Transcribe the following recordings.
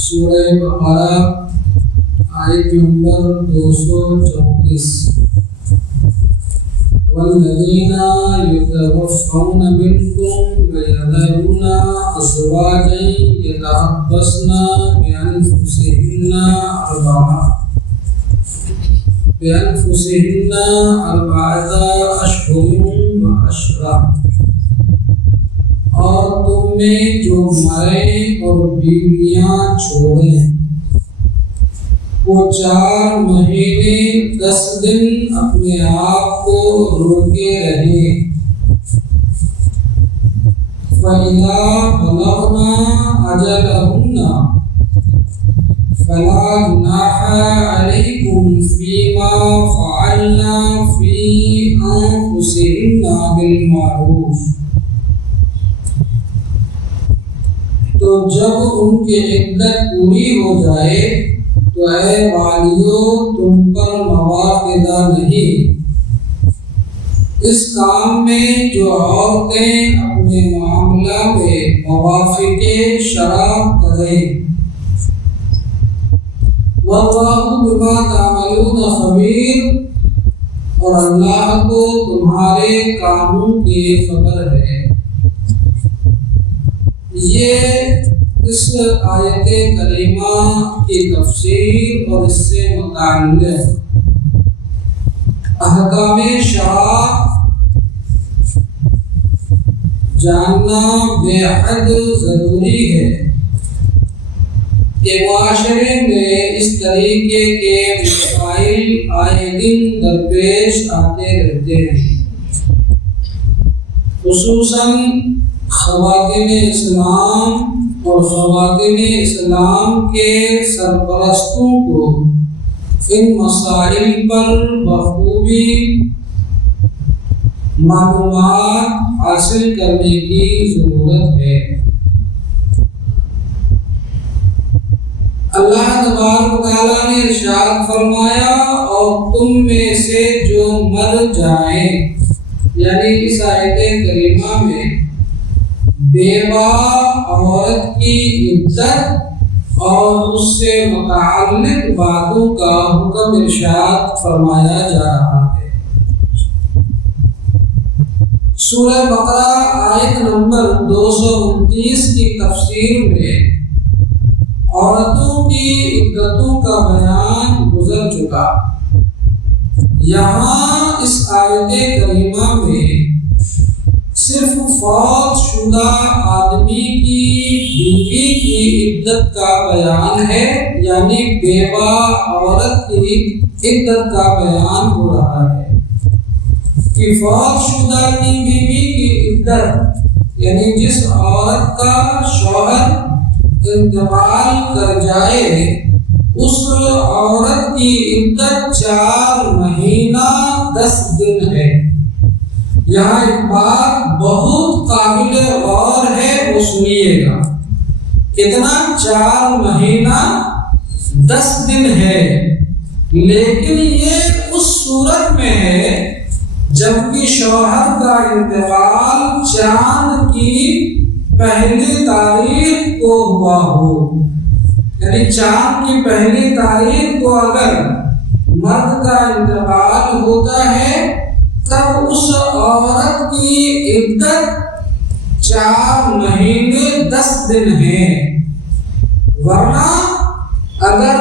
سورہ بقرہ آیت نمبر 234 والذین یتوفون منکم ویذرون ازواجا یتربصن بانفسہن اربعۃ اشہر وعشرا، اور تم میں جو مرے اور بیویاں چھوڑیں وہ 4 مہینے 10 دن اپنے آپ کو روکے رہے۔ فَإِذَا بَلَغْنَا أَجَلَهُنَّ فَلَا جُنَاحَ عَلَيْكُمْ فِيمَا فَعَلْنَا فِي أَنفُسِهِنَّ بِالْمَعْرُوفِ، تو جب ان کی عدت پوری ہو جائے تو اے والیو تم پر مواخذہ نہیں اس کام میں جو عورتیں اپنے معاملہ میں موافق شرع کریں۔ واللہ بما تعملون خبیر، اور اللہ کو تمہارے کاموں کی خبر ہے۔ یہ اس آیت کریمہ کی تفسیر اور اس سے متعلق احکام شرع جاننا بے حد ضروری ہے کہ معاشرے میں اس طریقے کے مسائل آئے دن درپیش آتے رہتے ہیں، خصوصاً خواتین اسلام اور خواتین اسلام کے سرپرستوں کو ان مسائل پر بخوبی معلومات حاصل کرنے کی ضرورت ہے۔ اللہ تبارک و تعالیٰ نے ارشاد فرمایا اور تم میں سے جو مر جائیں، یعنی اس آیت کریمہ میں بیوہ عورت کی عدت اور اس سے متعلق باتوں کا حکم ارشاد فرمایا جا رہا ہے۔ سورہ بقرہ آیت نمبر 229 کی تفسیر میں عورتوں کی عدتوں کا بیان گزر چکا۔ یہاں اس آیت کریمہ میں صرف فوت شدہ آدمی کی بیوی کی عدت کا بیان ہے، یعنی بیوہ عورت کی عدت کا بیان ہو رہا ہے کہ فوت شدہ کی بیوی کی عدت، یعنی جس عورت کا شوہر انتقال کر جائے اس عورت کی عدت 4 مہینہ 10 دن ہے۔ یہاں ایک بات بہت قابل غور ہے، وہ سنیے گا۔ کتنا؟ 4 مہینہ 10 دن ہے، لیکن یہ اس صورت میں ہے جبکہ شوہر کا انتقال چاند کی پہلی تاریخ کو ہوا ہو، یعنی چاند کی پہلی تاریخ کو اگر مرد کا انتقال ہوتا ہے تب اس عورت کی عدت 4 مہینے 10 دن ہے، ورنہ اگر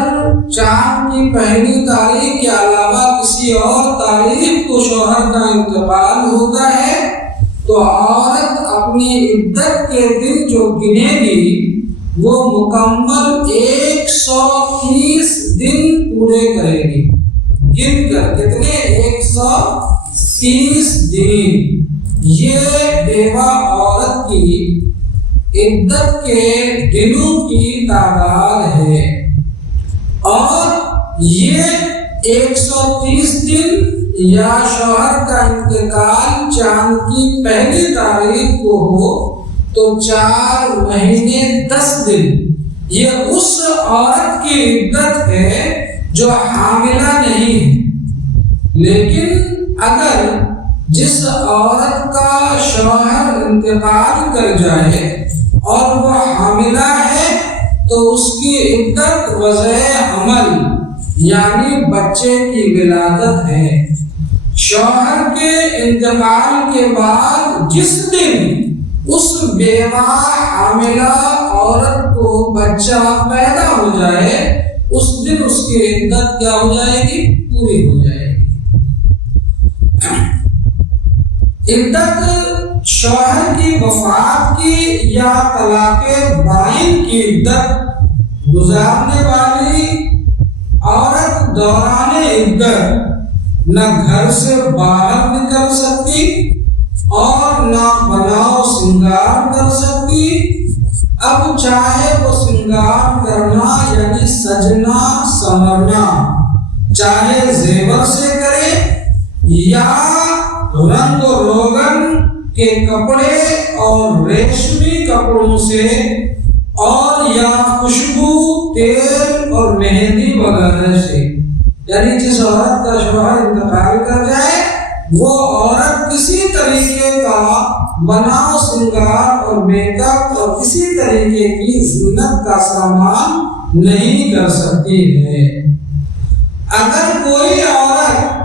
چاند کی پہلی تاریخ کے علاوہ کسی اور تاریخ کو شوہر کا انتقال ہوتا ہے تو عورت اپنی عدت کے دن جو گنے گی وہ مکمل 130 دن پورے کرے گی، گن کر کتنے؟ 130 دن۔ یہ بیوہ عورت کی عدت کے دنوں کی تعداد ہے، اور یہ 130 دن یا شوہر کا انتقال چاند کی پہلی تاریخ کو ہو تو 4 مہینے 10 دن یہ اس عورت کی عدت ہے جو حاملہ نہیں ہے۔ لیکن اگر جس عورت کا شوہر انتقال کر جائے اور وہ حاملہ ہے تو اس کی عدت وضع حمل یعنی بچے کی ولادت ہے۔ شوہر کے انتقال کے بعد جس دن اس بیوہ حاملہ عورت کو بچہ پیدا ہو جائے اس دن اس کی عدت کیا ہو جائے گی؟ پوری ہو جائے گی۔ عدت شوہر کی وفات کی یا طلاق بائن کی عدت گزارنے والی عورت دوران عدت نہ گھر سے باہر نکل سکتی اور نہ بناؤ سنگار کر سکتی۔ اب چاہے وہ سنگار کرنا یعنی سجنا سنورنا چاہے زیور سے کرے یا رنگ و روغن کے کپڑے اور ریشمی کپڑوں سے اور یا خوشبو تیل اور مہندی وغیرہ سے، یعنی جس عورت کا شوہر انتقال کر جائے وہ عورت کسی طریقے کا بناؤ سنگار اور میک اپ اور کسی طریقے کی زینت کا سامان نہیں کر سکتی ہے۔ اگر کوئی عورت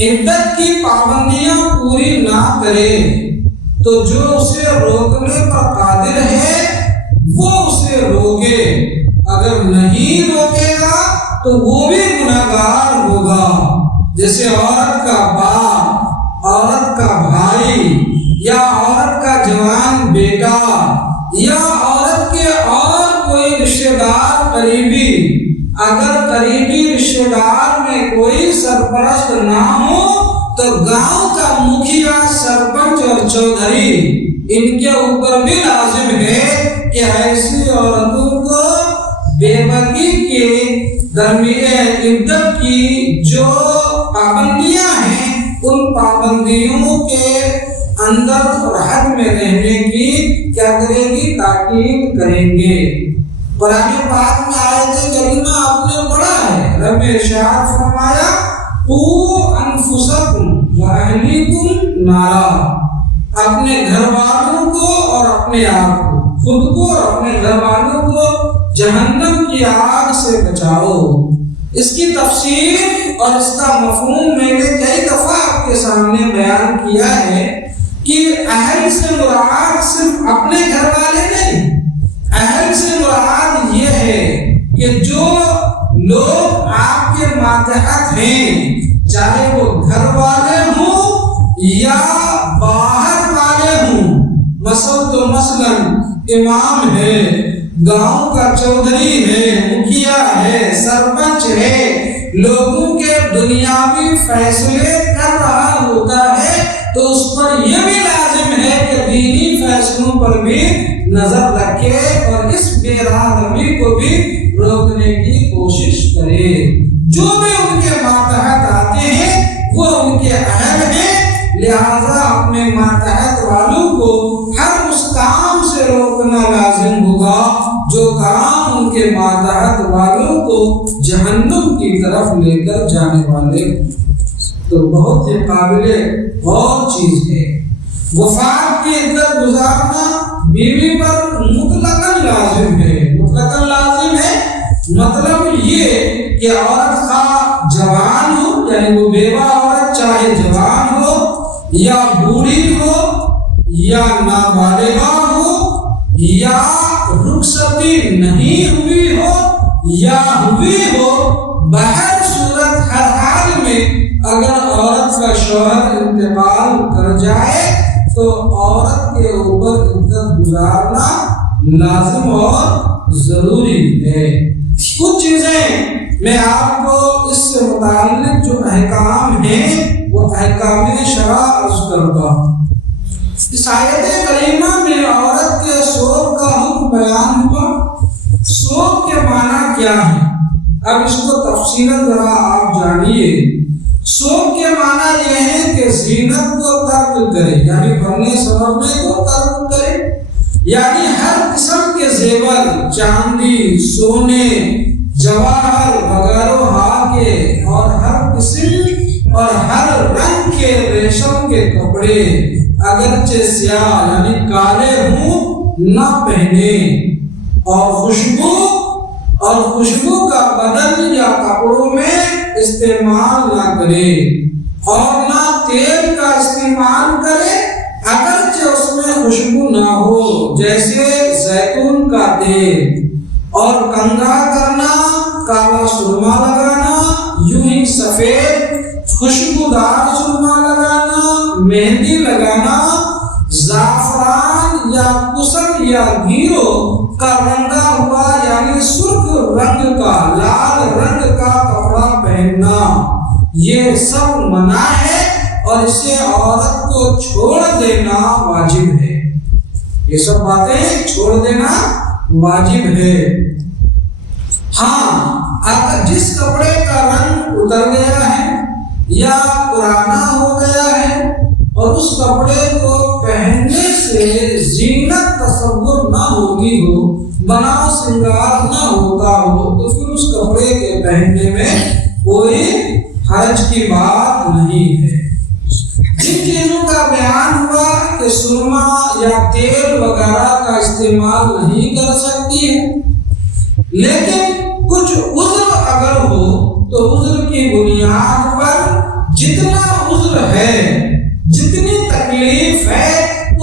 عدت کی پابندیاں پوری نہ کرے تو جو اسے روکنے پر قادر ہے وہ اسے روکے، اگر نہیں روکے گا تو وہ بھی گنہگار ہوگا۔ جیسے عورت کا باپ، عورت کا بھائی یا عورت کا جوان بیٹا یا عورت کے اور کوئی رشتہ دار قریبی، اگر قریبی رشتہ دار میں کوئی سرپرست نہ ہو تو گاؤں کا مکھیا، سرپنچ اور چودھری ان کے اوپر بھی لازم ہے کہ ایسی عورتوں کو بیوگی کے درمیان عدت کی جو پابندیاں ہیں ان پابندیوں کے اندر اور حد میں رہنے کی کیا کرے گی؟ تاکید کریں گے۔ قرآن پاک میں آیت کریمہ آپ نے پڑھا ہے، رب ارشاد فرمایا قوا انفسکم واہلیکم نارا، اپنے گھر والوں کو اور اپنے آپ کو، خود کو اور اپنے گھر والوں کو جہنم کی آگ سے بچاؤ۔ اس کی تفسیر اور اس کا مفہوم میں نے کئی دفعہ آپ کے سامنے بیان کیا ہے کہ اہل سے مراد صرف اپنے گھر والے نہیں، اہل سے مراد یہ ہے کہ جو لوگ آپ کے ماتحت ہیں، چاہے وہ گھر والے ہوں یا باہر والے ہوں، مثلاً امام ہے، گاؤں کا چودھری ہے، مکھیا ہے، سرپنچ ہے، لوگوں کے دنیاوی فیصلے کر رہا ہوتا ہے تو اس پر یہ بھی لازم ہے کہ دینی فیصلوں پر بھی نظر رکھے اور اس بے راہ روی کو بھی روکنے کی کوشش کرے۔ جو بھی ان کے ماتحت آتے ہیں وہ ان کے اہل ہیں، لہذا اپنے ماتحت والوں کو ہر اس کام سے روکنا لازم ہوگا جو کام ان کے ماتحت والوں کو جہنم کی طرف لے کر جانے والے۔ تو بہت ہی قابل غور چیز ہے۔ وفات کی عدت گزارنا بیوی پر مطلقاً لازم ہے، مطلقاً لازم ہے، مطلب یہ کہ عورت خواہ جوان ہو، یعنی وہ بیوہ عورت چاہے جوان ہو یا بوڑھی ہو یا نابالغہ ہو یا رخصتی نہیں ہوئی ہو یا ہوئی ہو، بہر صورت ہر حال میں اگر عورت کا شوہر انتقال کر جائے تو عورت کے اوپر عدت گزارنا لازم اور ضروری ہے۔ کچھ چیزیں میں آپ کو اس سے متعلق جو احکام ہیں وہ احکام شرع عرض کرتا ہوں۔ اس آیت کریمہ میں عورت کے سوگ کا حکم بیان ہوا۔ سوگ کے معنی کیا ہے؟ اب اس کو تفصیلاً ذرا آپ جانیے۔ سوگ کے معنی یہ ہے کہ زینت کو ترک کرے، یعنی بننے سنورنے کو ترک کرے، یعنی ہر قسم کے زیور، چاندی، سونے، جواہر وغیرہ کے اور ہر قسم اور ہر رنگ کے ریشم کے کپڑے اگرچہ سیاہ یعنی کالے ہوں نہ پہنے، اور خوشبو خوشبو کا بدن یا کپڑوں میں استعمال نہ کرے اور نہ تیل کا استعمال کرے اگرچہ اس میں خوشبو نہ ہو، جیسے زیتون کا تیل، اور کنگھا کرنا، کالا سرما لگانا، یوں ہی سفید خوشبودار سرما لگانا، مہندی لگانا، زعفران یا کسل یا گیرو کا رنگا ہوا یعنی سرخ رنگ کا، لال رنگ کا کپڑا پہننا، یہ سب منع ہے اور اسے عورت کو چھوڑ دینا واجب ہے۔ یہ سب باتیں چھوڑ دینا واجب ہے۔ ہاں، اگر جس کپڑے کا رنگ اتر گیا ہے یا پرانا ہو گیا ہے اور اس کپڑے کو پہننے سے زینت تصور نہ ہوگی ہو، بناؤ سنگار نہ ہوتا ہو، تو پھر اس کپڑے کے پہننے میں کوئی حرج کی بات نہیں ہے۔ جن چیزوں کا بیان ہوا کہ سرما یا تیل وغیرہ کا استعمال نہیں کر سکتی ہے، لیکن کچھ عذر اگر ہو تو عذر کی بنیاد پر جتنا عذر ہے، جتنی تکلیف ہے،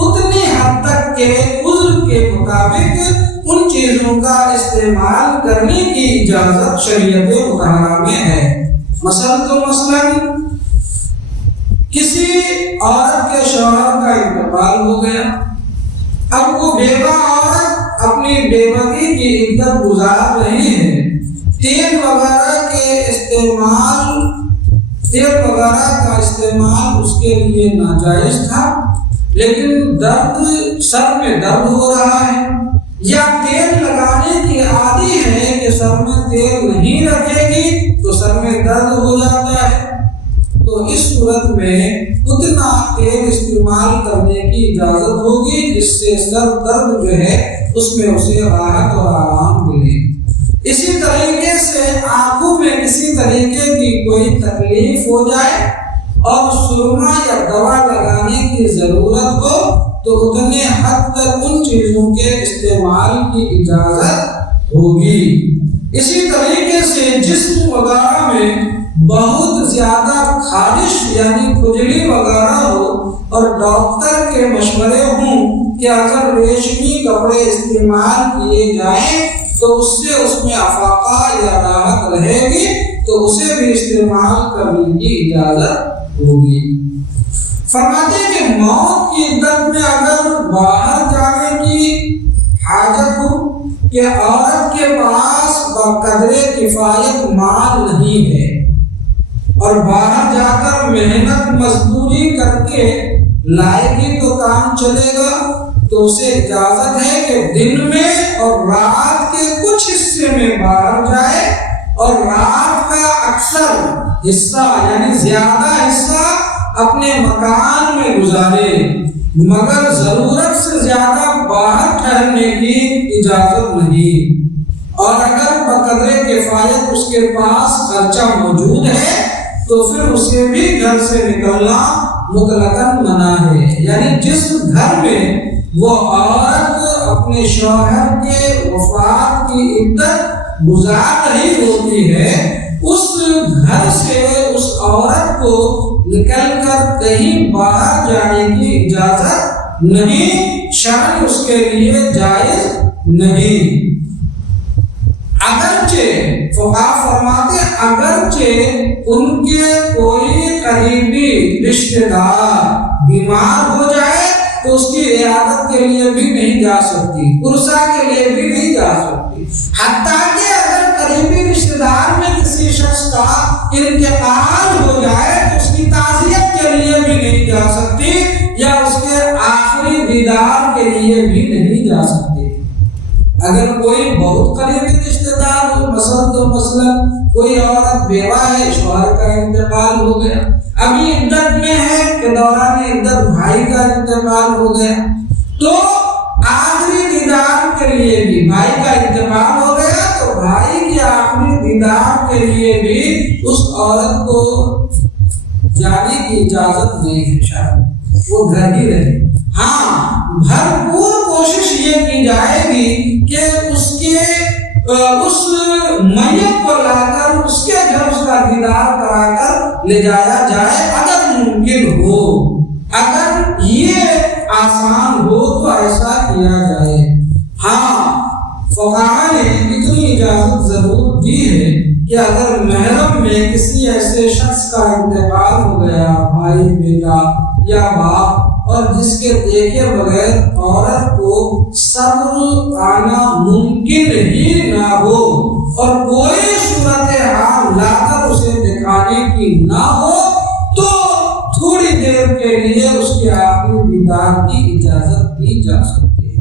اتنی حد تک کے عذر کے مطابق ان چیزوں کا استعمال کرنے کی اجازت شریعت مطہرہ میں ہے۔ مثلاً کسی عورت کے شوہر کا انتقال ہو گیا، اب وہ بیوہ عورت اپنی بیوگی کی عدت گزار رہی ہے، تیل وغیرہ کا استعمال اس کے لیے ناجائز تھا، لیکن سر میں درد ہو رہا ہے یا تیل لگانے کی عادی ہے کہ سر میں تیل نہیں رکھے گی تو سر میں درد ہو جاتا ہے، تو اس صورت میں اتنا تیل استعمال کرنے کی اجازت ہوگی جس سے سر درد جو ہے اس میں اسے راحت اور آرام ملے۔ اسی طریقے سے آنکھوں میں کسی طریقے کی کوئی تکلیف ہو جائے اور سرما یا دوا لگانے کی ضرورت ہو تو اتنے حد تک ان چیزوں کے استعمال کی اجازت ہوگی۔ اسی طریقے سے جسم وغیرہ میں بہت زیادہ خارش یعنی کھجلی وغیرہ ہو اور ڈاکٹر کے مشورے ہوں کہ اگر ریشمی کپڑے استعمال کیے جائیں تو اس سے اس میں افاقہ یا راحت رہے گی تو اسے بھی استعمال کرنے کی اجازت ہوگی۔ فرماتے ہیں کہ موت کی عدت میں اگر باہر جانے کی حاجت ہو کہ عورت کے پاس بقدر کفایت مال نہیں ہے اور باہر جا کر محنت مزدوری کر کے لائے گی تو کام چلے گا، تو اسے اجازت ہے کہ دن میں اور رات کے کچھ حصے میں باہر جائے اور رات کا اکثر حصہ یعنی زیادہ حصہ اپنے مکان میں گزارے، مگر ضرورت سے زیادہ باہر ٹھہرنے کی اجازت نہیں، اور اگر بقدر کفایت اس کے پاس خرچہ موجود ہے تو پھر اسے بھی گھر سے نکلنا مطلقاً منع ہے۔ یعنی جس گھر میں وہ عورت اپنے شوہر کے وفات کی عدت گزار رہی ہوتی ہے، اس گھر سے اس عورت کو نکل کر کہیں باہر جانے کی اجازت نہیں، شرعاً اس کے لیے جائز نہیں۔ اگرچہ فقہا فرماتے اگرچہ ان کے کوئی قریبی رشتہ دار بیمار ہو جائے تو اس کی عیادت کے لیے بھی نہیں جا سکتی، عرسہ کے لیے بھی نہیں جا سکتی، حتیٰ کہ اگر قریبی رشتہ دار میں کسی شخص کا انتقال ہو جائے تو اس کی تعزیت کے لیے بھی نہیں جا سکتی یا اس کے آخری دیدار کے لیے بھی نہیں جا سکتی۔ اگر کوئی بہت قریبی رشتہ دار ہو، مثلا کوئی عورت بیوہ ہے، شوہر کا انتقال ہو گیا، ابھی عدت میں ہے کہ دوران عدت بھائی کا انتقال ہو گیا، تو آخری دیدار کے لیے بھی بھائی کا انتقال ہو گیا تو بھائی کی آخری دیدار کے لیے بھی اس عورت کو جانے کی اجازت نہیں ہے، شاید وہ گھر ہی رہے۔ ہاں، بھرپور کوشش یہ کی جائے گی کہ اس کے اس میت کو لا کر اس کے گھر اس کا دیدار کرا کر لے جایا جائے اگر ممکن ہو، اگر یہ آسان ہو تو ایسا کیا جائے۔ ہاں فقہاء نے اتنی اجازت ضرور دی ہے کہ اگر محرم میں کسی ایسے شخص کا انتقال ہو گیا، بھائی، بیٹا یا باپ، اور جس کے دیکھے بغیر عورت کو صبر آنا ممکن ہی نہ ہو اور کوئی صورتحال لا کر اسے دکھانے کی نہ ہو، تو تھوڑی دیر کے لیے اس کے آخری دیدار کی اجازت دی جا سکتی ہے۔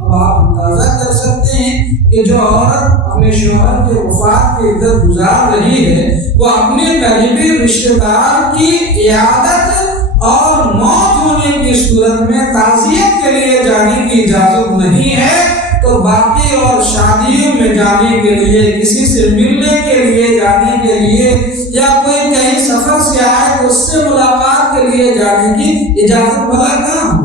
اب آپ اندازہ کر سکتے ہیں کہ جو عورت اپنے شوہر کے وفات کی عدت گزار رہی ہے، وہ اپنے قریبی رشتہ دار کی عیادت اور موت ہونے کی صورت میں تعزیت کے لیے جانے کی اجازت نہیں ہے، تو باقی اور شادیوں میں جانے کے لیے، کسی سے ملنے کے لیے جانے کے لیے، یا کوئی کہیں سفر سے آئے تو اس سے ملاقات کے لیے جانے کی اجازت بھلا کہاں ہو؟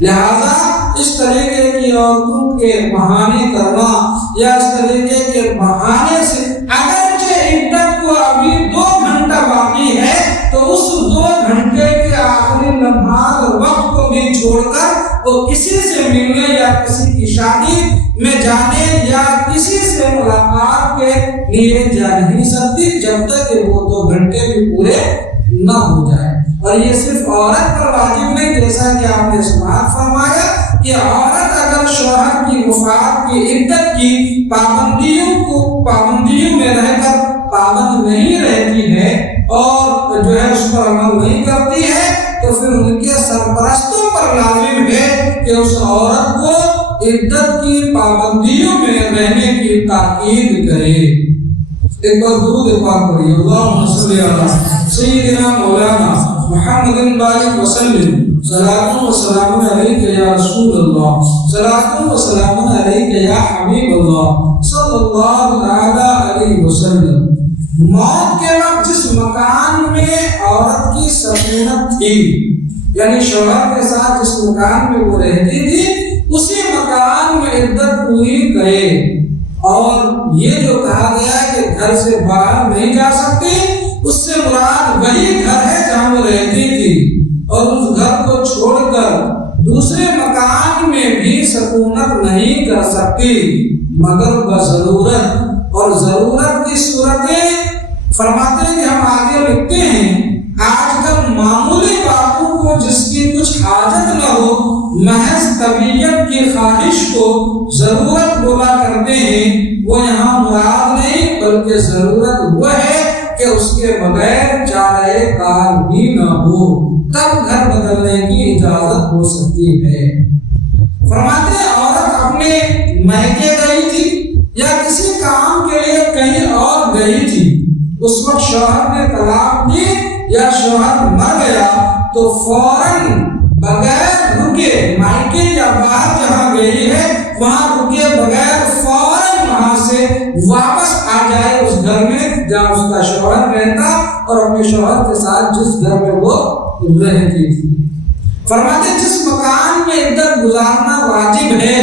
لہذا اس طریقے کی عورتوں کے بہانے کرنا یا اس طریقے کے بہانے سے، اگرچہ عدت کو ابھی 2 گھنٹہ باقی ہے تو اس 2 گھنٹے کے آخری لمحات اور وقت کو بھی چھوڑ کر وہ کسی سے ملنے یا کسی کی شادی میں جانے یا کسی سے ملاقات کے لیے جا نہیں سکتی جب تک کہ وہ 2 گھنٹے بھی پورے نہ ہو جائے۔ اور یہ صرف عورت پر واجب نہیں، جیسا کہ آپ نے سماعت فرمایا کہ عورت اگر شوہر کی وفات کی عدت کی پابندیوں میں رہ کر پابند نہیں رہتی ہے اور جو ہے اس پر عمل نہیں کرتی ہے، تو پھر ان کے سرپرستوں پر لازم ہے کہ اس عورت کو عدت کی پابندیوں میں رہنے کی تاکید کرے۔ ایک بار درود پاک پڑھیے، اللہم صلی علی سیدنا مولانا محمد بارک وسلم، صلاۃ و سلام علیک یا رسول اللہ، صلاۃ و سلام علیک یا حبیب اللہ صلی اللہ علیہ وسلم۔ موت کے وقت جس مکان میں عورت کی سکونت تھی، یعنی شوہر کے ساتھ جس مکان میں وہ رہتی تھی، اسی مکان میں عدت پوری کرے۔ اور یہ جو کہا گیا ہے کہ گھر سے باہر نہیں جا سکتی، اس سے مراد وہی گھر ہے جہاں وہ رہتی تھی، اور اس گھر کو چھوڑ کر دوسرے مکان میں بھی سکونت نہیں کر سکتی مگر بضرورت، اور ضرورت کی صورتیں فرماتے ہیں کہ ہم آگے لکھتے ہیں آج کل معمولی باتوں کو جس کی کچھ حاجت نہ ہو، محض طبیعت کی خواہش کو ضرورت بولا کرتے ہیں، وہ یہاں مراد نہیں بلکہ ضرورت وہ ہے کہ اس کے بغیر چارہ کار بھی نہ ہو، تب گھر بدلنے کی اجازت ہو سکتی ہے۔ فرماتے ہیں عورت اپنے میکے گئی تھی یا کسی کام کے لیے کہیں اور گئی تھی، اس وقت شوہر نے طلاق دی یا شوہر مر گیا تو فوراً بغیر رکے، مائکے یا باہر جہاں گئی ہے وہاں رکے بغیر فوراً وہاں سے واپس آ جائے اس گھر میں جہاں اس کا شوہر رہتا اور اپنے شوہر کے ساتھ جس گھر میں وہ رہتی تھی۔ فرماتے جس مکان میں عدت گزارنا واجب ہے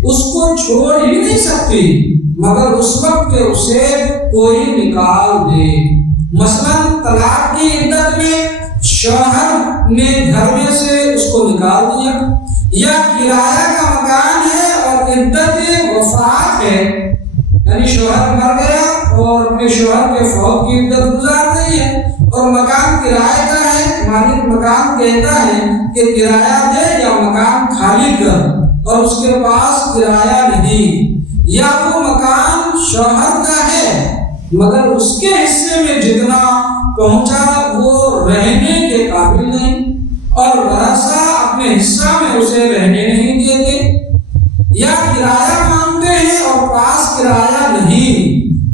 اس کو چھوڑ ہی نہیں سکتی مگر اس وقت کہ اسے کوئی نکال دے۔ مثلا طلاق کی عدت میں شوہر نے گھر میں سے اس کو نکال دیا، یا کرایہ کا مکان ہے اور عدت وفات ہے، یعنی شوہر مر گیا اور اپنے شوہر کے فوت کی عدت گزار رہی ہے اور مکان کرایہ کا ہے، مالک مکان کہتا ہے کہ کرایہ دے یا مکان خالی کر، اور اس کے پاس کرایہ نہیں، یا وہ مکان شوہر کا ہے مگر اس کے حصے میں جتنا پہنچا وہ رہنے کے قابل نہیں، اور ورثہ اپنے حصہ میں اسے رہنے نہیں دیتے، یا کرایہ مانگتے ہیں اور پاس کرایہ نہیں،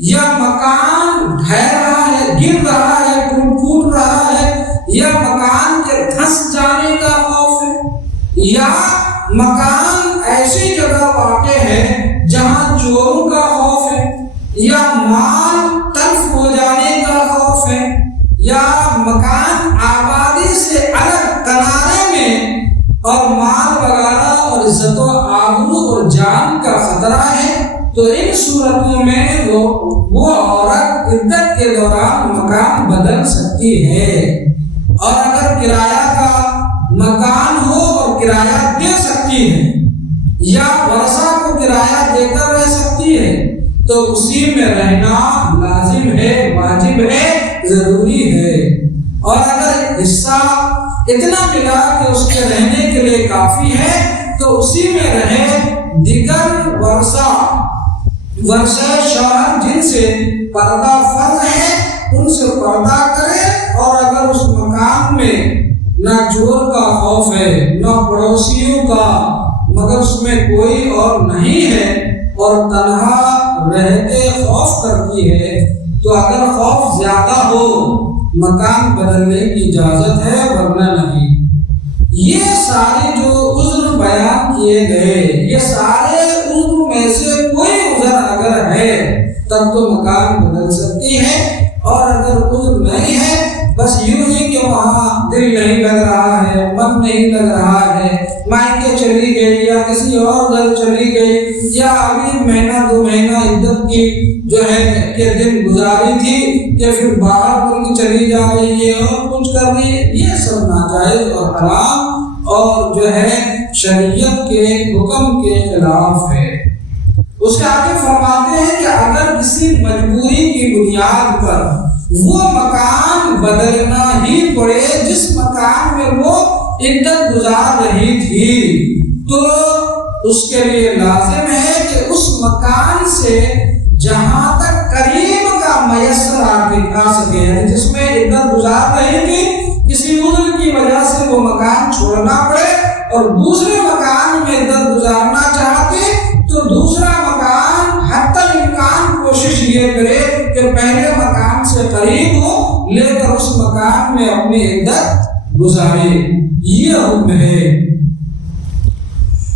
یا مکان ڈھہ رہا ہے، گر رہا ہے، ٹوٹ رہا ہے، یا مکان کے دھس جانے کا خوف ہے، یا مکان ایسی جگہ واقع ہے جہاں چوروں کا خوف ہے، یا مال تلف ہو جانے کا خوف ہے، یا مکان آبادی سے الگ کنارے میں اور مال وغیرہ اور عزت و آبرو اور جان کا خطرہ ہے، تو ان صورتوں میں وہ عورت عدت کے دوران مکان بدل سکتی ہے، اور اگر کرایہ کا مکان ہو اور کرایہ دے سکتی ہے یا ورثہ کو کرایہ دے کر رہ سکتی ہے تو اسی میں رہنا لازم ہے، واجب ہے، ضروری ہے۔ اور اگر حصہ اتنا ملا کہ اس کے رہنے کے لیے کافی ہے تو اسی میں رہے۔ دیگر ورثہ شوہر جن سے پردہ فرض ہے ان سے پردہ کرے، اور اگر اس مکان میں نہ چور کا خوف ہے نہ پڑوسیوں کا، مگر اس میں کوئی اور نہیں ہے اور تنہا رہتے خوف کرتی ہے، تو اگر خوف زیادہ ہو مکان بدلنے کی اجازت ہے، ورنہ نہیں۔ یہ سارے جو عذر بیان کیے گئے، یہ سارے عذر میں سے کوئی عذر اگر ہے تب تو مکان بدل سکتی ہے، اور اگر عذر نہیں ہے، بس یوں ہی کہ وہاں دل نہیں لگ رہا ہے، من نہیں لگ رہا ہے، مائکے چلی گئی یا کسی اور گھر چلی گئی، یا ابھی مہینہ 2 مہینہ عدت کی جو ہے کہ دن گزاری تھی کہ پھر باہر ملک چلی جا رہی ہے اور کچھ کر رہی ہے، یہ سب ناجائز اور حرام اور جو ہے شریعت کے حکم کے خلاف ہے۔ اس کے آگے فرماتے ہیں کہ اگر کسی مجبوری کی بنیاد پر وہ مکان بدلنا ہی پڑے جس مکان میں وہ عدت گزار رہی تھی، تو اس کے لیے لازم ہے کہ اس مکان سے جہاں تک قریب کا میسر آ سکے، یعنی جس میں عدت گزار رہی تھی کسی عذر کی وجہ سے وہ مکان چھوڑنا پڑے اور دوسرے مکان میں عدت گزارنا چاہتے تو دوسرا مکان حتی الامکان کوشش یہ کرے کہ پہلے مکان سے قریب ہو، لے کر اس مکان میں اپنی عدت گزارے، یہ حکم ہے۔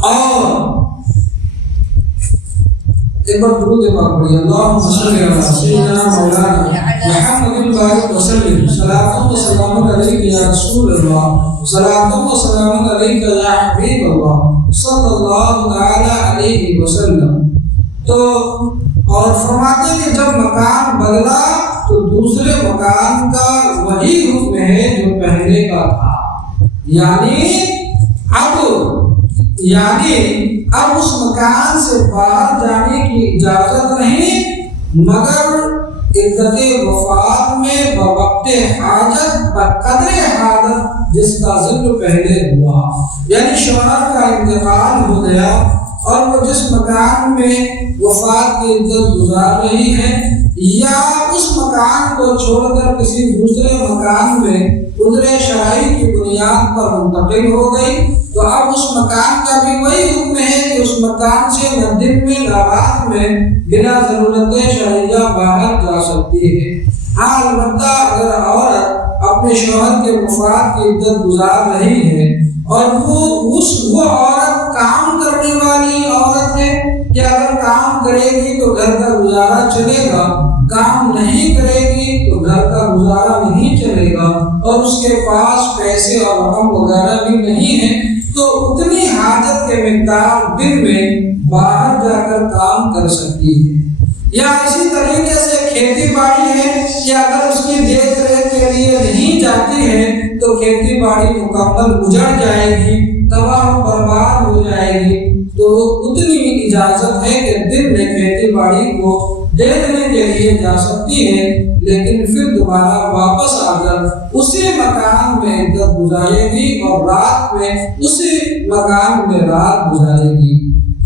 اور ایک بار درود پاک پڑھیے، اللہم صلی علی سیدنا مولانا محمد البارک وسلم، صلاۃ و سلام علیک یا رسول اللہ، صلاۃ و سلام علیک یا حبیب اللہ صلی اللہ تعالی علیہ وسلم۔ تو اور فرماتے ہیں کہ جب مکان بدلا تو دوسرے مکان کا وہی حکم ہے جو پہلے کا تھا، یعنی اب اس مکان سے باہر جانے کی اجازت نہیں، مگر عدت وفات میں بوقت حاجت بقدر حاجت جس کا ذکر پہلے ہوا، یعنی شوہر کا انتقال ہو گیا اور وہ جس مکان میں وفات کی عدت گزار رہی ہے یا اس مکان کو چھوڑ کر کسی دوسرے مکان میں عذر شرعی کی بنیاد پر منتقل ہو گئی، تو اب اس مکان کا بھی وہی حکم ہے کہ اس مکان سے نہ دن میں نہ رات میں بلا ضرورت شرعیہ باہر جا سکتی ہے۔ ہاں البتہ اگر عورت اپنے شوہر کے وفات کی عدت گزار رہی ہے اور وہ عورت کام کرنے والی عورت ہے کہ اگر کام کرے گی تو گھر کا گزارا چلے گا، کام نہیں کرے گی تو گھر کا گزارا نہیں چلے گا، اور اس کے پاس پیسے اور رقم وغیرہ بھی نہیں ہے، تو اتنی حاجت کے مقدار دن میں باہر جا کر کام کر سکتی ہے۔ یا اسی طریقے سے کھیتی باڑی ہے کہ اگر اس کی دیکھ ریکھ کے لیے نہیں جاتی ہے تو کھیتی باڑی مکمل اجڑ جائے گی، تباہ و برباد ہو جائے گی، تو اتنی اجازت ہے کہ دن میں کھیتی باڑی کو دیکھنے کے لیے جا سکتی ہے، لیکن پھر دوبارہ واپس آ کر اسی مکان میں عدت گزارے گی اور رات میں اسی مکان میں رات گزارے گی۔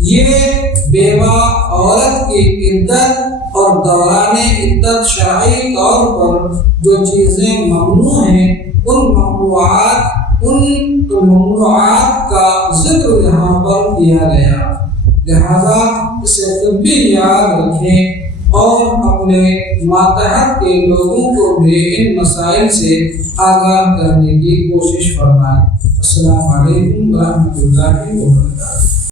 یہ بیوہ عورت کی عدت اور دوران عدت شرعی طور پر جو چیزیں ممنوع ہیں ان ممنوعات کا ذکر یہاں پر کیا گیا، لہذا اسے خود بھی یاد رکھیں اور اپنے ماتحت کے لوگوں کو بھی ان مسائل سے آگاہ کرنے کی کوشش فرمائیں۔ السلام علیکم ورحمۃ اللہ وبرکاتہ۔